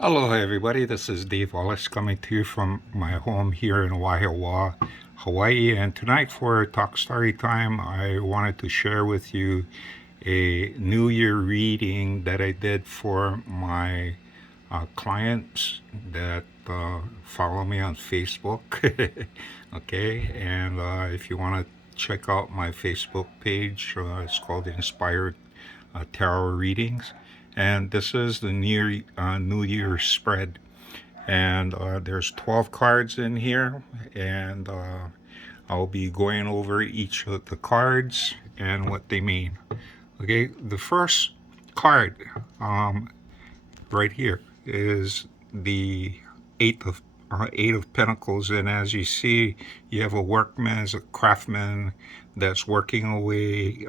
Hello, everybody. This is Dave Wallace coming to you from my home here in Waihawa, Hawaii. And tonight, for Talk Story Time, I wanted to share with you a New Year reading that I did for my clients that follow me on Facebook. Okay, and if you want to check out my Facebook page, it's called Inspired Tarot Readings. And this is the New Year spread. And there's 12 cards in here, and I'll be going over each of the cards and what they mean. Okay, the first card right here is the Eight of Pentacles, and as you see, you have a workman, as a craftsman that's working away,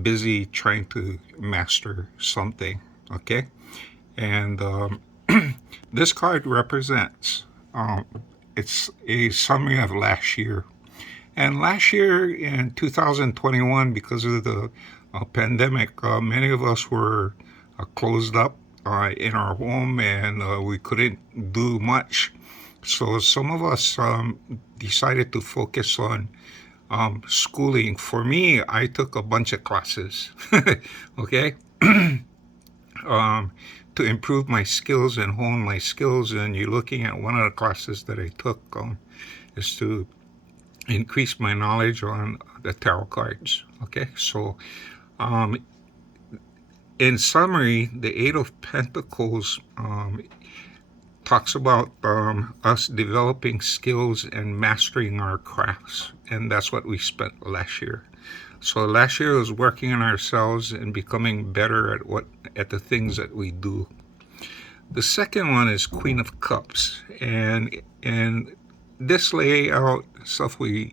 busy trying to master something. Okay, and this card represents it's a summary of last year. And last year in 2021, because of the pandemic, many of us were closed up in our home, and we couldn't do much. So some of us decided to focus on schooling. For me, I took a bunch of classes, okay, to improve my skills and hone my skills. And you're looking at one of the classes that I took is to increase my knowledge on the tarot cards. Okay, so in summary, the Eight of Pentacles talks about us developing skills and mastering our crafts, and that's what we spent last year. So last year was working on ourselves and becoming better at the things that we do. The second one is Queen of Cups, and this layout stuff the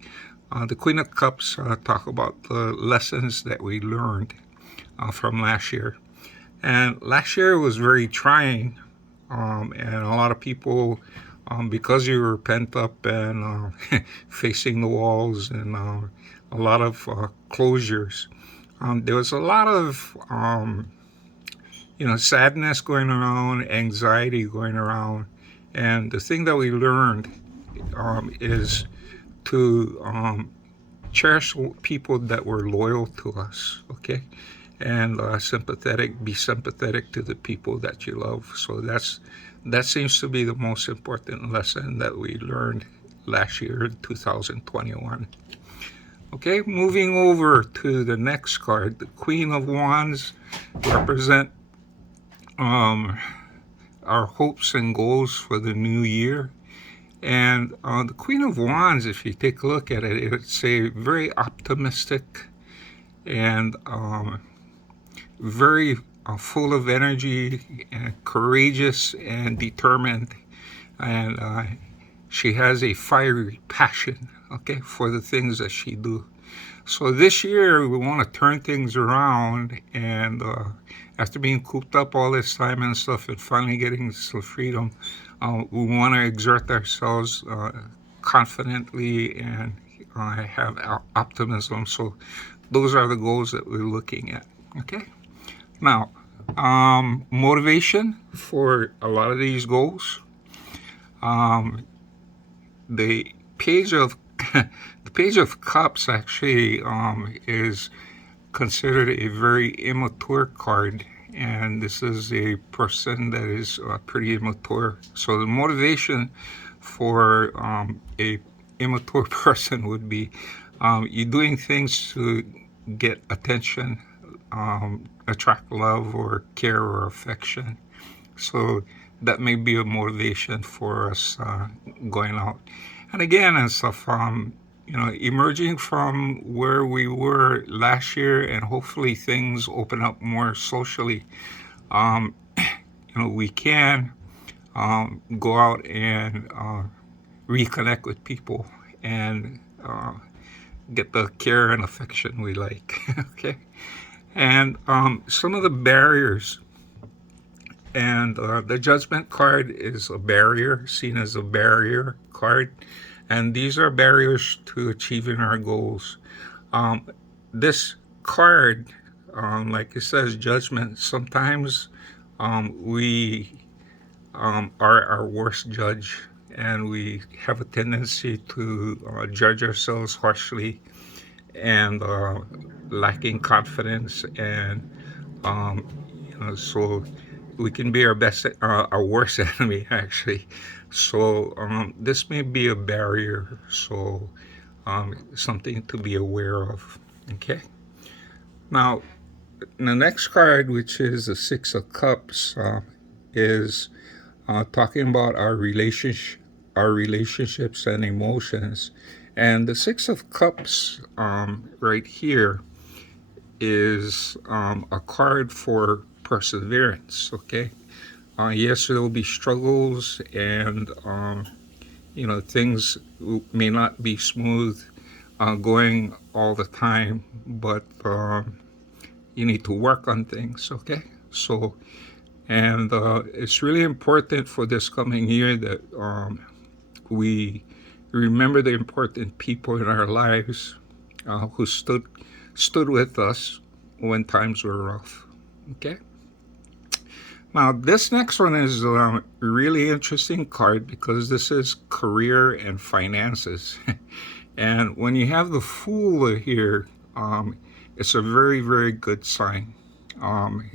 Queen of Cups talk about the lessons that we learned from last year. And last year was very trying, and a lot of people, because you were pent up and facing the walls and a lot of closures, there was a lot of sadness going around, anxiety going around. And the thing that we learned is to cherish people that were loyal to us, okay? And be sympathetic to the people that you love. So that seems to be the most important lesson that we learned last year in 2021. Okay, moving over to the next card, the Queen of Wands represent our hopes and goals for the new year. And the Queen of Wands, if you take a look at it, it's a very optimistic and very full of energy and courageous and determined. And she has a fiery passion, okay, for the things that she do. So this year we want to turn things around, and after being cooped up all this time and stuff and finally getting some freedom, we want to exert ourselves confidently and have optimism. So those are the goals that we're looking at. Okay. Now, motivation for a lot of these goals. The page of the Page of Cups actually is considered a very immature card, and this is a person that is pretty immature. So the motivation for a immature person would be you're doing things to get attention, attract love or care or affection. So that may be a motivation for us going out. And again, and stuff, emerging from where we were last year, and hopefully things open up more socially. We can go out and reconnect with people and get the care and affection we like. Okay, and some of the barriers. And the Judgment card is a barrier, seen as a barrier card. And these are barriers to achieving our goals. This card, like it says, Judgment, sometimes we are our worst judge, and we have a tendency to judge ourselves harshly and lacking confidence, and um, so we can be our worst enemy actually. So this may be a barrier. So something to be aware of. Okay. Now the next card, which is the Six of Cups, is talking about our relationships and emotions. And the Six of Cups right here is a card for perseverance. Okay. Yes, there will be struggles, and things may not be smooth going all the time, but you need to work on things. Okay. So, and it's really important for this coming year that we remember the important people in our lives who stood with us when times were rough. Okay. Now this next one is a really interesting card because this is career and finances. And when you have the Fool here, it's a very, very good sign.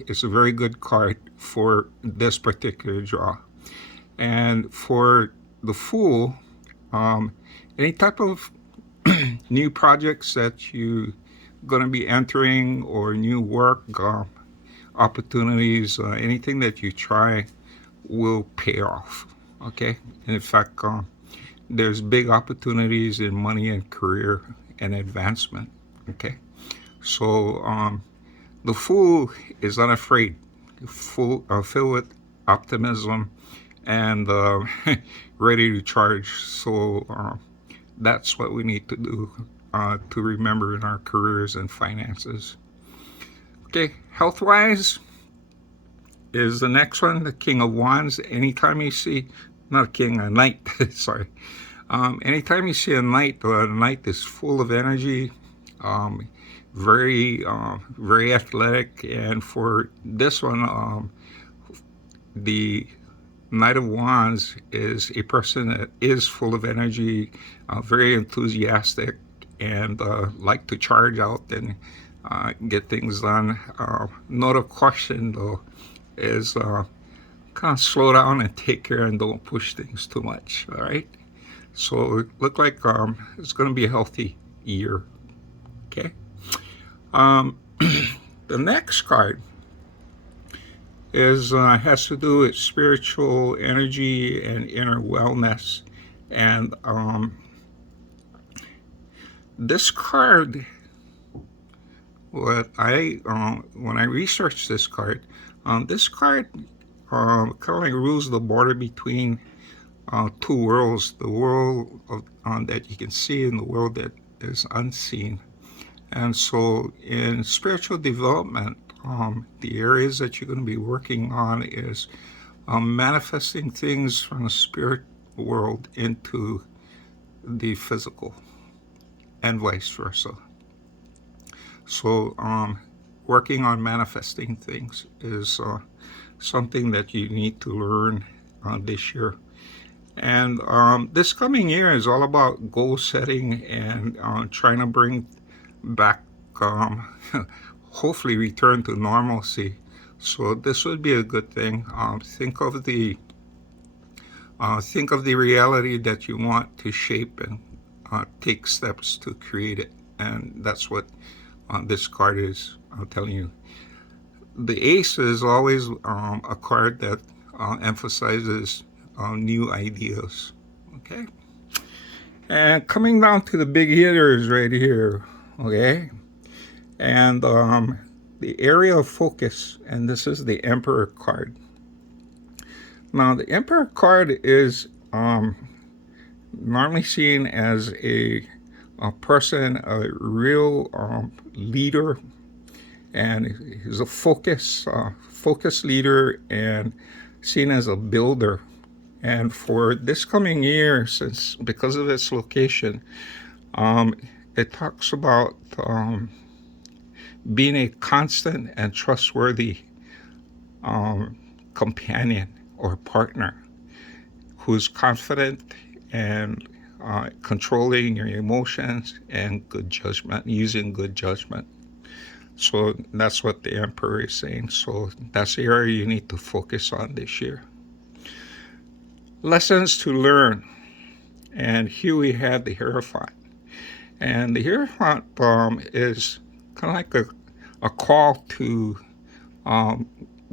It's a very good card for this particular draw. And for the Fool, any type of new projects that you're going to be entering, or new work opportunities, anything that you try will pay off. Okay. And in fact, there's big opportunities in money and career and advancement. Okay. So the Fool is unafraid, filled with optimism, and ready to charge. So that's what we need to do to remember in our careers and finances. Okay, health-wise is the next one, the King of Wands. Anytime you see, not a king, a knight, sorry. Anytime you see a knight, the knight is full of energy, very, very athletic. And for this one, the Knight of Wands is a person that is full of energy, very enthusiastic, and like to charge out and get things done. Note of caution, though, is kind of slow down and take care and don't push things too much. All right. So it look like it's going to be a healthy year. Okay. The next card is has to do with spiritual energy and inner wellness, and this card, when I researched this card kind of like rules the border between two worlds: the world that you can see and the world that is unseen. And so in spiritual development, the areas that you're going to be working on is manifesting things from the spirit world into the physical, and vice versa. So working on manifesting things is something that you need to learn this year. And this coming year is all about goal setting and trying to bring back, hopefully return to normalcy. So this would be a good thing. Think of the reality that you want to shape, and take steps to create it. And that's what this card is telling you. The Ace is always a card that emphasizes new ideas. Okay. And coming down to the big hitters right here. Okay. And the area of focus, and this is the Emperor card. Now, the Emperor card is normally seen as a person, a real leader, and he's a focus leader, and seen as a builder. And for this coming year, because of its location, it talks about being a constant and trustworthy companion or partner who's confident and controlling your emotions and good judgment, using good judgment. So that's what the Emperor is saying. So that's the area you need to focus on this year. Lessons to learn. And here we have the Hierophant. And the Hierophant is kind of like a call to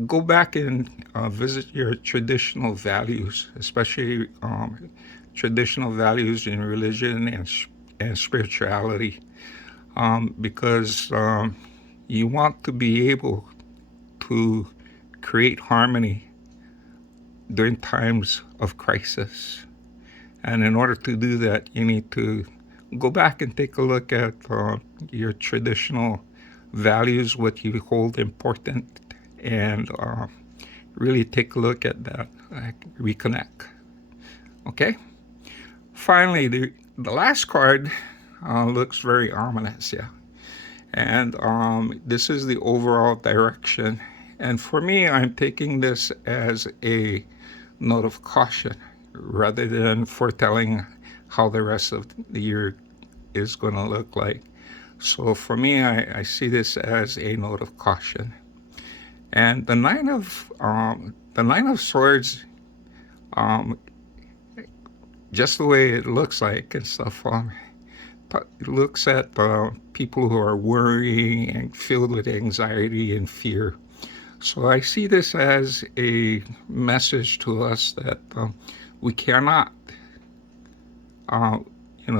go back and visit your traditional values, especially traditional values in religion and spirituality, because you want to be able to create harmony during times of crisis. And in order to do that, you need to go back and take a look at your traditional values, what you hold important, and really take a look at that, reconnect. Okay? Finally, the last card looks very ominous, yeah. And this is the overall direction. And for me, I'm taking this as a note of caution rather than foretelling how the rest of the year is going to look like. So for me, I see this as a note of caution. And the Nine of Swords, just the way it looks like and stuff, it looks at people who are worrying and filled with anxiety and fear. So I see this as a message to us that we cannot,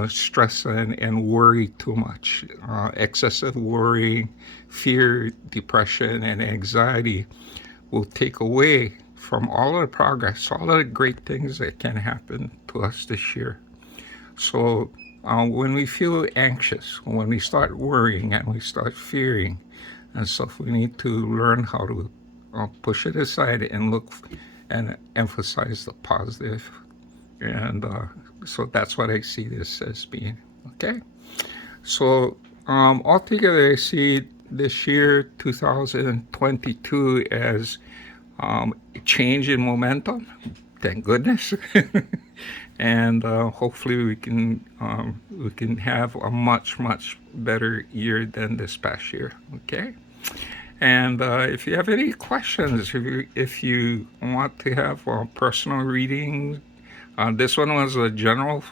stress and worry too much. Excessive worrying, fear, depression, and anxiety will take away from all of the progress, all of the great things that can happen to us this year. So when we feel anxious, when we start worrying and we start fearing and stuff, we need to learn how to push it aside and look and emphasize the positive. And so that's what I see this as being. Okay? So altogether, I see this year, 2022, as a change in momentum. Thank goodness. And hopefully we can have a much better year than this past year. Okay. And if you have any questions, if you want to have a personal reading, this one was a general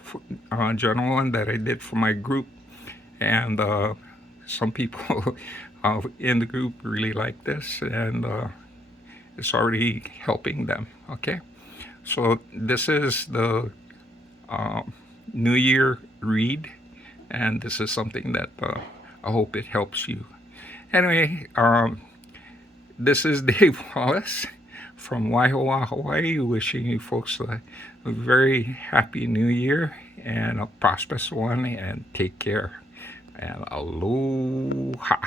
one that I did for my group, and some people in the group really like this, and it's already helping them. Okay. So this is the New Year read, and this is something that I hope it helps you. Anyway, this is Dave Wallace from Waihoa, Hawaii, wishing you folks a very happy New Year and a prosperous one, and take care, and aloha.